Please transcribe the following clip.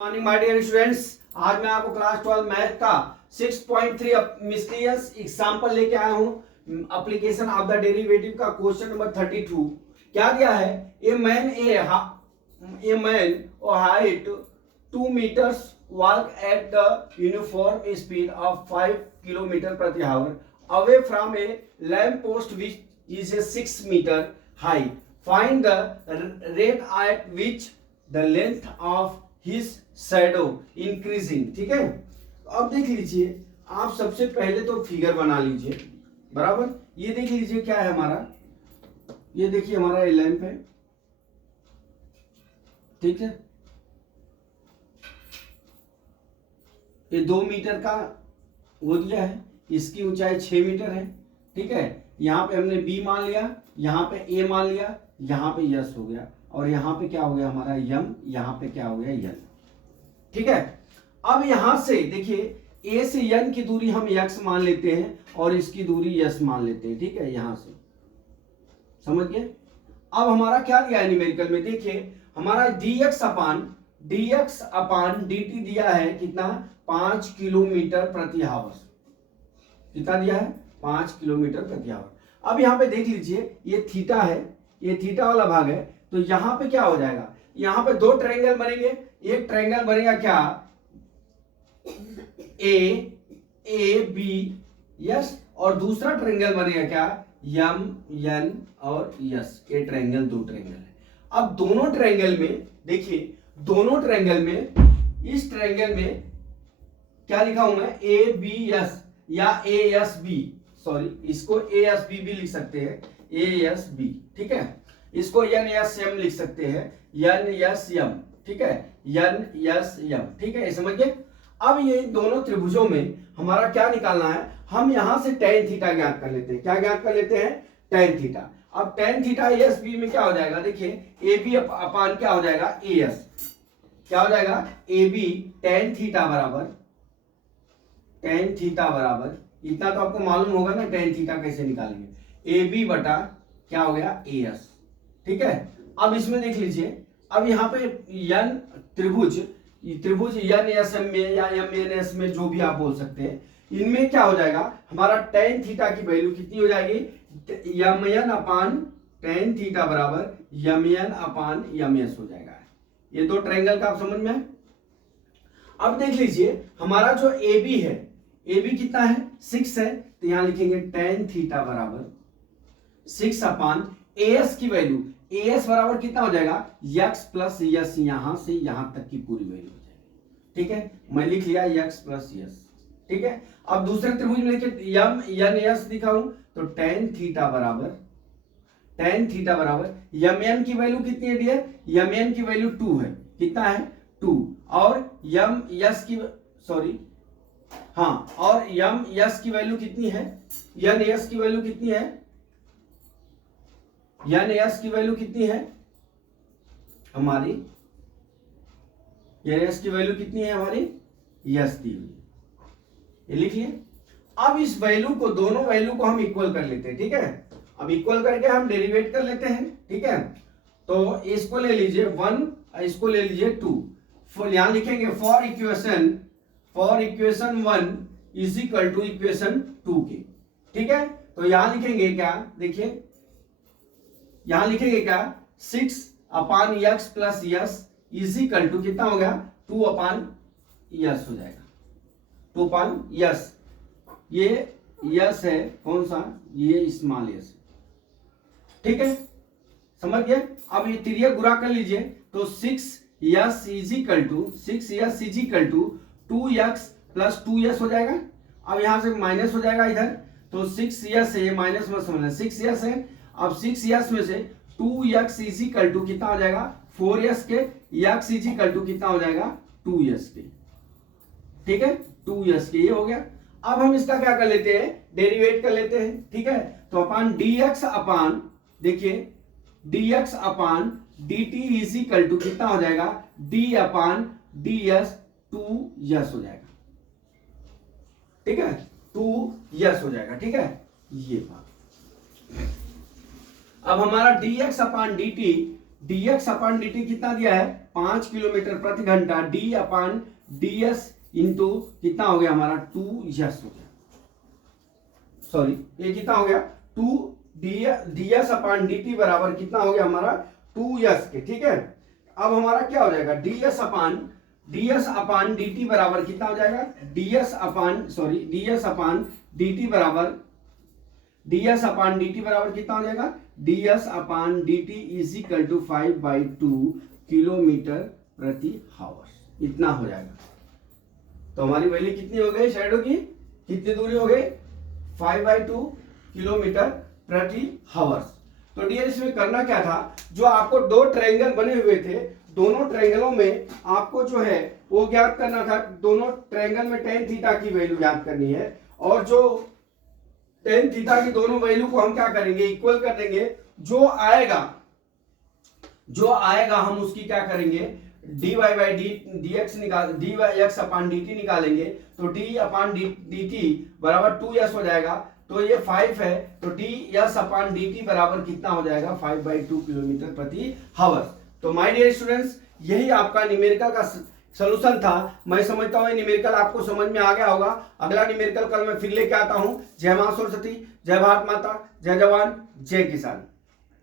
Morning my dear students. आज मैं आपको क्लास 12 मैथ का 6.3 मिस्टीरियस एग्जांपल लेके आया हूं। एप्लीकेशन ऑफ द डेरिवेटिव का क्वेश्चन नंबर 32। क्या दिया है? A man height 2 meters walk at the uniform speed of 5 kilometer प्रति our away from a lamp post which is a 6 meter high. Find the rate at which the length of his shadow increasing. ठीक है, तो अब देख लीजिए, आप सबसे पहले तो फिगर बना लीजिए बराबर। ये देख लीजिए क्या है हमारा, ये देखिए हमारा ये लैंप है, ठीक है। ये 2 मीटर का हो दिया है, इसकी ऊंचाई 6 मीटर है, ठीक है। यहाँ पे हमने बी मान लिया, यहाँ पे ए मान लिया, यहाँ पे यस हो गया, और यहाँ पे क्या हो गया हमारा यम, यहाँ पे क्या हो गया यन, ठीक है। अब यहां से देखिए, ए से यन की दूरी हम यक्स मान लेते हैं और इसकी दूरी यस मान लेते हैं, ठीक है। यहां से समझ गए। अब हमारा क्या दिया है न्यूमेरिकल में, देखिए हमारा dx अपान dt दिया है कितना, 5 किलोमीटर प्रति आवर। कितना दिया है? 5 किलोमीटर प्रति आवर। अब यहाँ पे देख लीजिए, ये थीटा है, ये थीटा वाला भाग है, तो यहाँ पे क्या हो जाएगा, यहाँ पे 2 ट्रायंगल बनेंगे। एक ट्रायंगल बनेगा क्या, ए बी यस, और दूसरा ट्रायंगल बनेगा क्या, यम एन और यस। ये ट्रायंगल 2 ट्रायंगल है। अब दोनों ट्रायंगल में देखिए, दोनों ट्रायंगल में, इस ट्रायंगल में क्या लिखा हूं मैं, ए बी एस या ए एस बी, सॉरी इसको ए एस बी भी लिख सकते हैं, ए एस बी, ठीक है। इसको एन एस एम लिख सकते हैं, एन एस एम, ठीक है, एन एस एम, ठीक है, समझ गए। अब ये दोनों त्रिभुजों में हमारा क्या निकालना है, हम यहां से tan थीटा ज्ञात कर लेते हैं। क्या ज्ञात कर लेते हैं? tan theta. अब tan थीटा एस बी में क्या हो जाएगा, देखिए ए बी अपान क्या हो जाएगा, ए एस। क्या हो जाएगा, ए बी tan थीटा बराबर, tan थीटा बराबर, इतना तो आपको मालूम होगा ना tan थीटा कैसे निकालेंगे, ए बी बटा क्या हो गया, ए एस, ठीक है। अब इसमें देख लीजिए, अब यहाँ पे यन त्रिभुज यन एस एम में या एम एन एस में, जो भी आप बोल सकते हैं, इनमें क्या हो जाएगा हमारा tan थीटा की वैल्यू कितनी हो जाएगी, यम एन अपान tan थीटा बराबर यम एन अपान यम एस हो जाएगा। ये 2 ट्रायंगल का आप समझ में है। अब देख लीजिए हमारा जो ए बी है, ए बी कितना है, 6 है, तो यहां लिखेंगे tan थीटा बराबर 6 अपान एस की वैल्यू, एस बराबर कितना हो जाएगा, यक्स प्लस यस, यहां से यहां तक की पूरी वैल्यू हो जाएगी, ठीक है। मैं लिख लिया यक्स प्लस यस, ठीक है। अब दूसरे त्रिभुज में लिखे यम एन एस दिखाऊं, तो tan थीटा बराबर यम एन की वैल्यू कितनी है डियर, यम एन की वैल्यू 2 है, कितना है 2, और यम यस की, सॉरी हाँ, और यम यस की वैल्यू कितनी है, एन एस की वैल्यू कितनी है, एन एस की वैल्यू कितनी है हमारी, एन एस की वैल्यू कितनी है हमारी, यस दी हुई, ये लिखिए। अब इस वैल्यू को, दोनों वैल्यू को हम इक्वल कर लेते हैं, ठीक है। अब इक्वल करके हम डेरिवेट कर लेते हैं, ठीक है। तो इसको ले लीजिए 1, इसको ले लीजिए 2, यहां लिखेंगे for equation 1 is equal to equation 2 के, ठीक है। तो यहां लिखेंगे क्या, देखिए यहां लिखेंगे क्या, 6 upon x plus y is equal to कितना हो गया, 2 अपान यस हो जाएगा, 2 अपान यस। ये यस है कौन सा, ये स्मॉल यस, ठीक है, समझ गए। अब ये तिर्यक गुणा कर लीजिए, तो 6 s is equal to 2 x plus 2 s हो जाएगा। अब यहां से माइनस हो जाएगा इधर, तो 6 यस है, ये माइनस मत समझना, 6 यस है। अब 6 यस में से 2 यक्स इज इक्वल टू कितना हो जाएगा, 4 यस के, यक्स इज इक्वल टू कितना हो जाएगा, 2 यस के, ठीक है, 2 यस के, ये हो गया। अब हम इसका क्या कर लेते हैं, डेरिवेट कर लेते हैं, ठीक है। तो अपान dx अपान, देखिए dx upon dt is equal to कितना हो जाएगा, d अपान ds 2 यस हो जाएगा, ठीक है, 2 यस हो जाएगा, ठीक है, ये बात। अब हमारा dx अपान dt dx अपन dt कितना दिया है 5 किलोमीटर प्रति घंटा, d अपन ds इंटू कितना हो गया हमारा 2s हो गया, सॉरी ये कितना हो गया 2 ds अपन dt बराबर कितना हो गया हमारा 2s के, ठीक है। अब हमारा क्या हो जाएगा ds अपन dt बराबर कितना हो जाएगा ds अपन dt बराबर कितना हो जाएगा ds upon dt is equal to 5/2 kilometre प्रति हावर, इतना हो जाएगा। तो हमारी वैल्यू कितनी हो गई शैडो की, कितनी दूरी हो गई 5/2 किलोमीटर प्रति हावर। तो डियर इसमें करना क्या था, जो आपको दो ट्रायंगल बने हुए थे, दोनों ट्रायंगलों में आपको जो है वो ज्ञात करना था, दोनों ट्रायंगल में tan थीटा की वैल्यू ज्ञात करनी है, और जो tan थीटा की दोनों वैल्यू को हम क्या करेंगे इक्वल कर देंगे, जो आएगा हम उसकी क्या करेंगे dy dx अपन dt निकालेंगे, तो d अपन dt बराबर 2s हो जाएगा, तो ये 5 है, तो ds अपन dt बराबर कितना हो जाएगा 5/2 किलोमीटर प्रति हावर। तो माय डियर स्टूडेंट्स, यही आपका न्यूमेरिकल का सॉल्यूशन था। मैं समझता हूँ न्यूमेरिकल आपको समझ में आ गया होगा। अगला न्यूमेरिकल कल मैं फिर लेके आता हूँ। जय मां सरस्वती, जय भारत माता, जय जवान, जय किसान।